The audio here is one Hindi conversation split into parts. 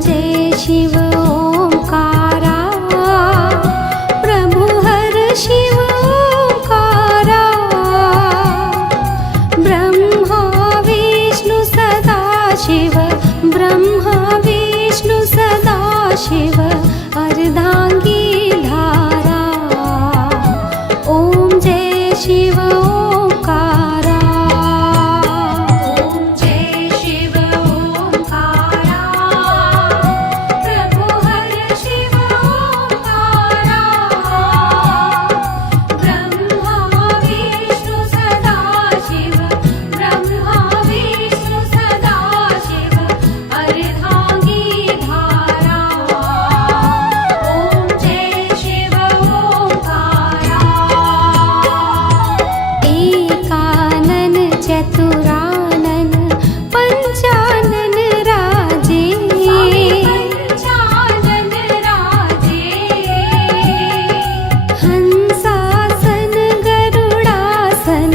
जय शिव ओंकारा, प्रभु हर शिव ओंकारा। ब्रह्मा विष्णु सदा शिव, ब्रह्मा विष्णु सदा शिव, अर्धांगी धारा। ओम जय शिव ओंकारा, ओम जय शिव ओंकारा, प्रभु हर शिव ओंकारा। ब्रह्मा विष्णु सदा शिव, ब्रह्मा विष्णु सदा शिव, अर्धांगी धारा। ओम जय शिव ओंकारा। एकानन चतुरानन पंचानन राजे, पंचानन राजे। हंसासन गरुडासन,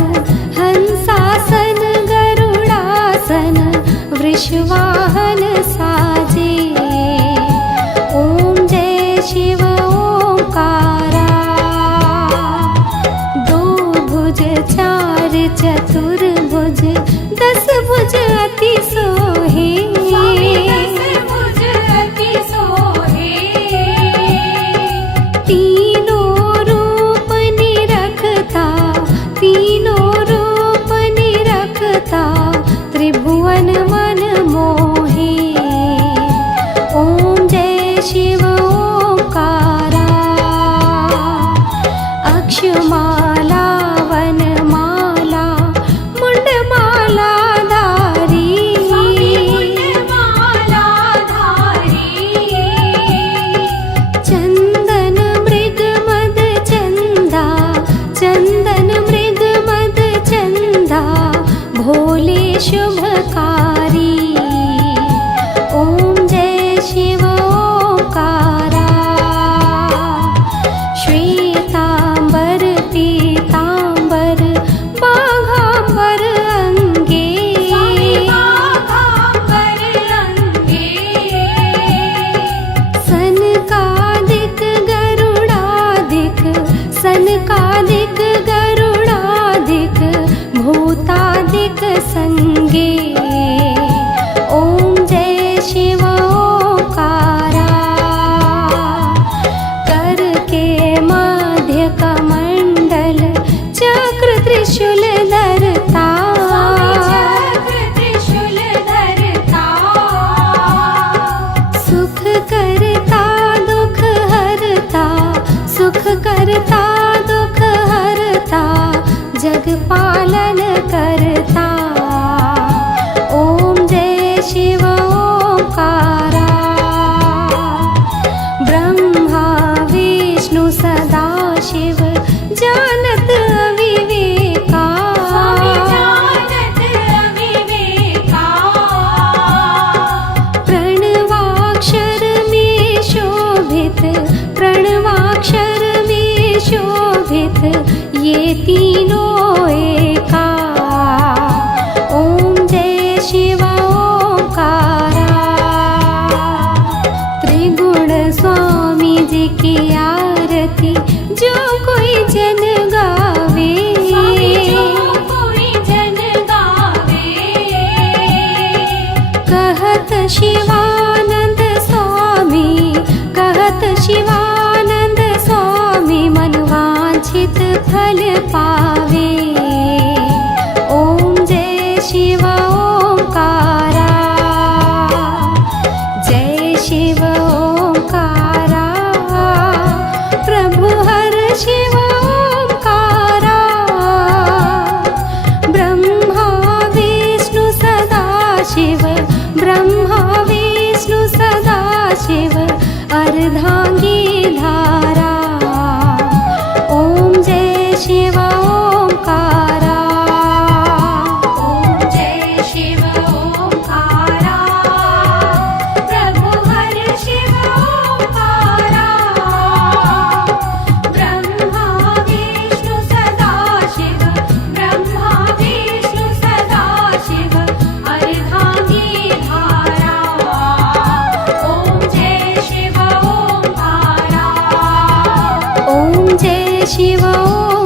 हंसासन गरुडासन, वृषवाहन साजे। ओम जय शिव ओंकारा। दो भुज चार चतुर्भुज, दस भुज अति सोहे। तीनों रूप निरखता, तीनों रूप निरखता, त्रिभुवन मन मोहे। ओम जय शिव ओंकारा। अक्षमाला वनमाला, मुंडमाला धारी, मुंडमाला धारी। चंदन मृग मद चंदा, चंदन मृग मद चंदा, भोले शुभकारी। ओम जय शिव ओंकारा। श्वेतांबर पीतांबर, बाघांबर अंगे, बाघांबर अंगे। सनकादिक गरुडादिक, सनकादिक गरुडादिक, भूतादिक संगे। ओम जय शिव ओंकारा। कर के मध्य कमंडल, चक्र त्रिशूल धरता, चक्र त्रिशूल धरता। सुख करता दुख हरता, सुख करता दुख हरता, जग पालन करता। ओम जय शिव ओंकारा। ब्रह्मा विष्णु सदा शिव, जानत अविवेका, जानत अविवेका। प्रणवाक्षर में शोभित, प्रणवाक्षर में शोभित, ये तीनों एका। ॐ जय शिव ॐ